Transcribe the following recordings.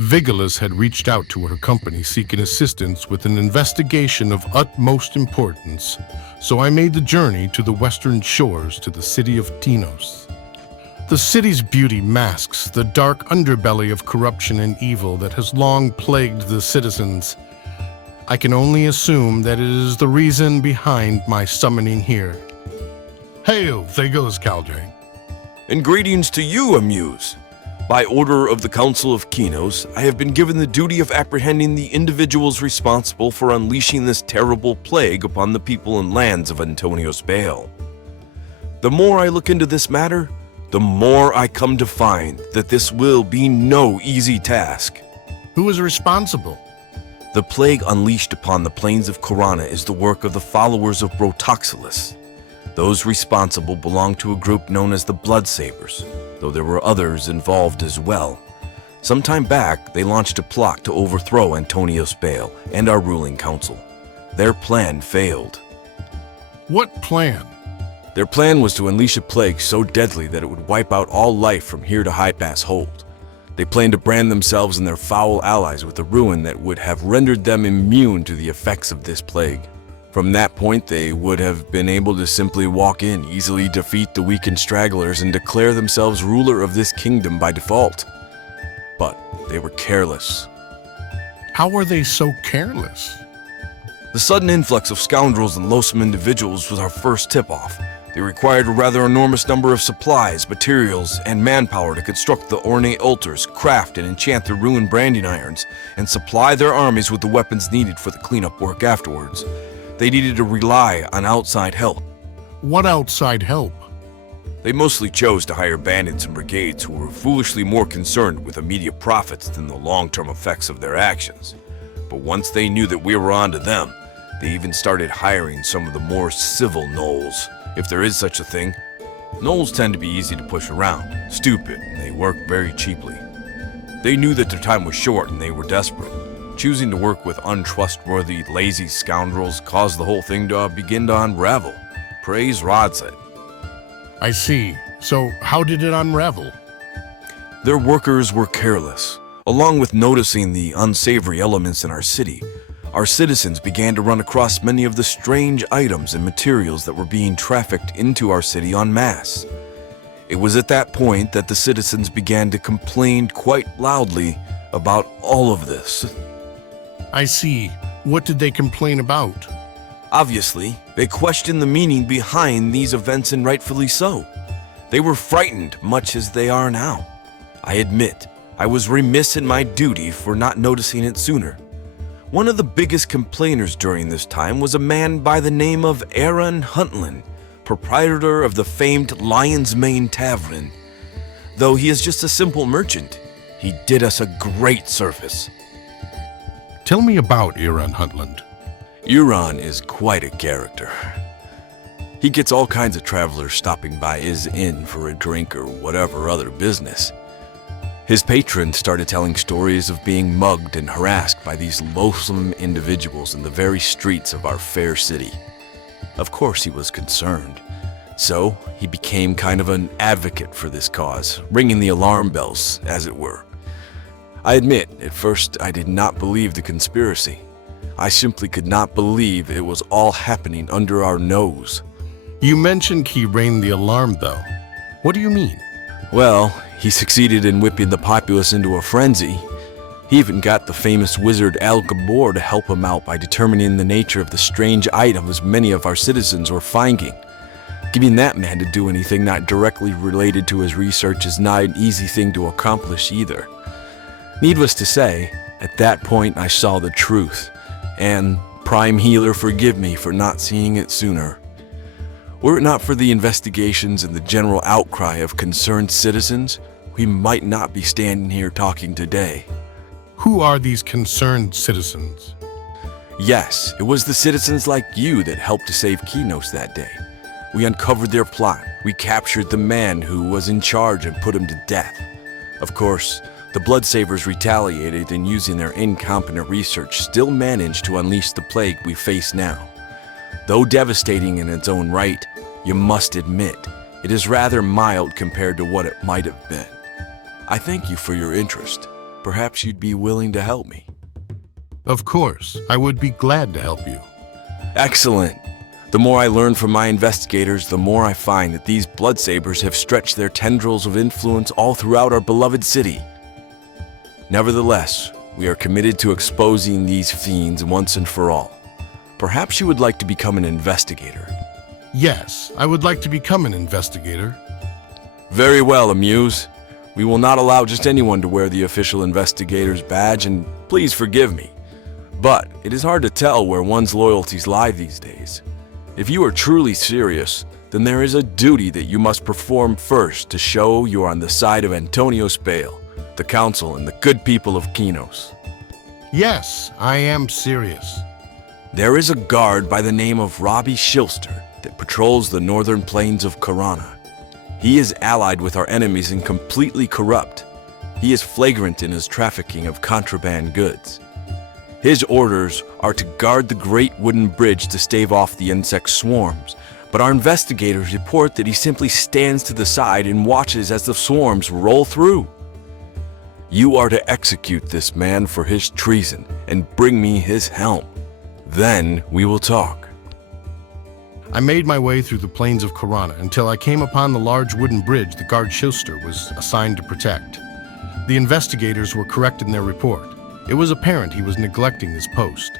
Vigilus had reached out to her company seeking assistance with an investigation of utmost importance, so I made the journey to the western shores to the City of Qeynos. The city's beauty masks the dark underbelly of corruption and evil that has long plagued the citizens. I can only assume that it is the reason behind my summoning here. Hail, Vigilus Caldrain. And greetings to you, Amuse. By order of the Council of Qeynos, I have been given the duty of apprehending the individuals responsible for unleashing this terrible plague upon the people and lands of Antonios Bale. The more I look into this matter, the more I come to find that this will be no easy task. Who is responsible? The plague unleashed upon the plains of Corana is the work of the followers of Bertoxxulous. Those responsible belong to a group known as the Bloodsabers, though there were others involved as well. Some time back, they launched a plot to overthrow Antonios Bale and our ruling council. Their plan failed. What plan? Their plan was to unleash a plague so deadly that it would wipe out all life from here to High Pass Hold. They planned to brand themselves and their foul allies with a ruin that would have rendered them immune to the effects of this plague. From that point, they would have been able to simply walk in, easily defeat the weakened stragglers, and declare themselves ruler of this kingdom by default. But they were careless. How are they so careless? The sudden influx of scoundrels and loathsome individuals was our first tip-off. They required a rather enormous number of supplies, materials, and manpower to construct the ornate altars, craft and enchant their ruined branding irons, and supply their armies with the weapons needed for the cleanup work afterwards. They needed to rely on outside help. What outside help? They mostly chose to hire bandits and brigades who were foolishly more concerned with immediate profits than the long-term effects of their actions. But once they knew that we were onto them, they even started hiring some of the more civil gnolls, if there is such a thing. Gnolls tend to be easy to push around, stupid, and they work very cheaply. They knew that their time was short and they were desperate. Choosing to work with untrustworthy, lazy scoundrels caused the whole thing to begin to unravel. Praise Rodset. I see. So how did it unravel? Their workers were careless. Along with noticing the unsavory elements in our city, our citizens began to run across many of the strange items and materials that were being trafficked into our city en masse. It was at that point that the citizens began to complain quite loudly about all of this. I see. What did they complain about? Obviously, they questioned the meaning behind these events, and rightfully so. They were frightened, much as they are now. I admit, I was remiss in my duty for not noticing it sooner. One of the biggest complainers during this time was a man by the name of Aaron Huntland, proprietor of the famed Lion's Mane Tavern. Though he is just a simple merchant, he did us a great service. Tell me about Aaron Huntland. Aaron is quite a character. He gets all kinds of travelers stopping by his inn for a drink or whatever other business. His patrons started telling stories of being mugged and harassed by these loathsome individuals in the very streets of our fair city. Of course he was concerned, so he became kind of an advocate for this cause, ringing the alarm bells, as it were. I admit, at first I did not believe the conspiracy. I simply could not believe it was all happening under our nose. You mentioned he rang the alarm, though. What do you mean? Well, he succeeded in whipping the populace into a frenzy. He even got the famous wizard Al Gabor to help him out by determining the nature of the strange items many of our citizens were finding. Getting that man to do anything not directly related to his research is not an easy thing to accomplish either. Needless to say, at that point I saw the truth, and Prime Healer forgive me for not seeing it sooner. Were it not for the investigations and the general outcry of concerned citizens, we might not be standing here talking today. Who are these concerned citizens? Yes, it was the citizens like you that helped to save Qeynos that day. We uncovered their plot, we captured the man who was in charge and put him to death. Of course, the Bloodsabers retaliated and using their incompetent research still managed to unleash the plague we face now. Though devastating in its own right, you must admit, it is rather mild compared to what it might have been. I thank you for your interest. perhaps you'd be willing to help me. Of course, I would be glad to help you. Excellent. The more I learn from my investigators, the more I find that these bloodsabers have stretched their tendrils of influence all throughout our beloved city. Nevertheless, we are committed to exposing these fiends once and for all. Perhaps you would like to become an investigator. Yes, I would like to become an investigator. Very well, Amuse. We will not allow just anyone to wear the official investigator's badge, and please forgive me. But it is hard to tell where one's loyalties lie these days. If you are truly serious, then there is a duty that you must perform first to show you are on the side of Antonio Spale, the council, and the good people of Qeynos. Yes, I am serious. There is a guard by the name of Robbie Shilster that patrols the northern plains of Karana. He is allied with our enemies and completely corrupt. He is flagrant in his trafficking of contraband goods. His orders are to guard the great wooden bridge to stave off the insect swarms, but our investigators report that he simply stands to the side and watches as the swarms roll through. You are to execute this man for his treason and bring me his helm. Then we will talk. I made my way through the plains of Karana until I came upon the large wooden bridge the guard Shilster was assigned to protect. The investigators were correct in their report. It was apparent he was neglecting his post.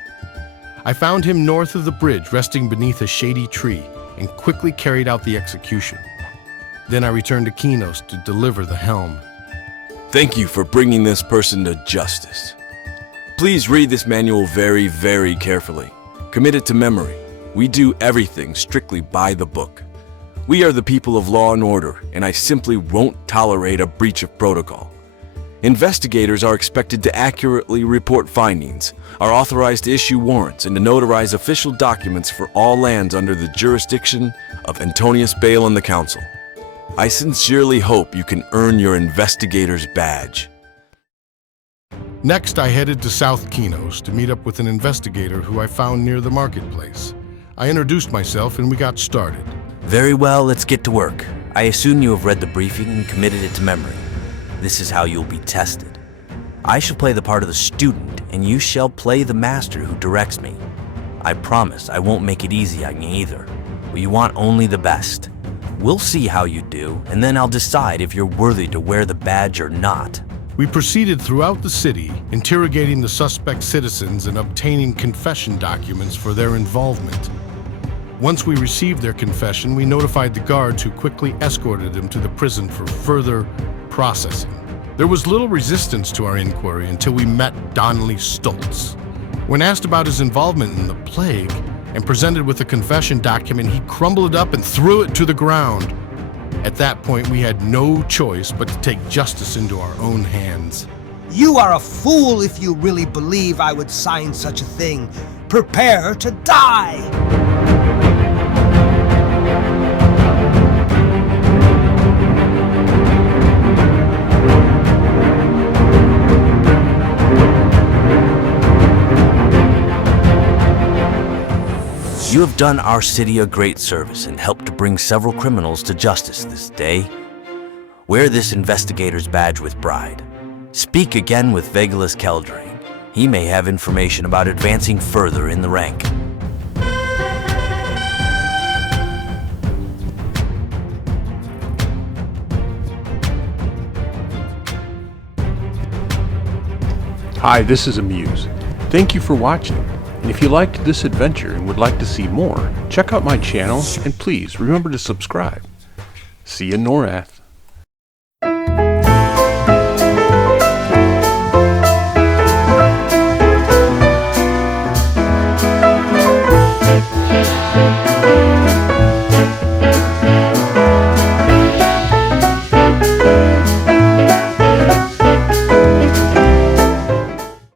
I found him north of the bridge, resting beneath a shady tree, and quickly carried out the execution. Then I returned to Qeynos to deliver the helm. Thank you for bringing this person to justice. Please read this manual very, very carefully. Commit it to memory. We do everything strictly by the book. We are the people of law and order, and I simply won't tolerate a breach of protocol. Investigators are expected to accurately report findings, are authorized to issue warrants, and to notarize official documents for all lands under the jurisdiction of Antonius Bale and the Council. I sincerely hope you can earn your investigator's badge. Next, I headed to South Qeynos to meet up with an investigator who I found near the marketplace. I introduced myself and we got started. Very well, let's get to work. I assume you have read the briefing and committed it to memory. This is how you'll be tested. I shall play the part of the student, and you shall play the master who directs me. I promise I won't make it easy on you either. We want only the best. We'll see how you do, and then I'll decide if you're worthy to wear the badge or not. We proceeded throughout the city, interrogating the suspect citizens and obtaining confession documents for their involvement. Once we received their confession, we notified the guards who quickly escorted them to the prison for further processing. There was little resistance to our inquiry until we met Donnelly Stultz. When asked about his involvement in the plague and presented with a confession document, he crumbled it up and threw it to the ground. At that point, we had no choice but to take justice into our own hands. You are a fool if you really believe I would sign such a thing. Prepare to die! You have done our city a great service and helped to bring several criminals to justice this day. Wear this investigator's badge with pride. Speak again with Vertoxxulous Keldring. He may have information about advancing further in the rank. Hi, this is Amuse. Thank you for watching. And if you liked this adventure and would like to see more, check out my channel and please remember to subscribe. See you, Norath.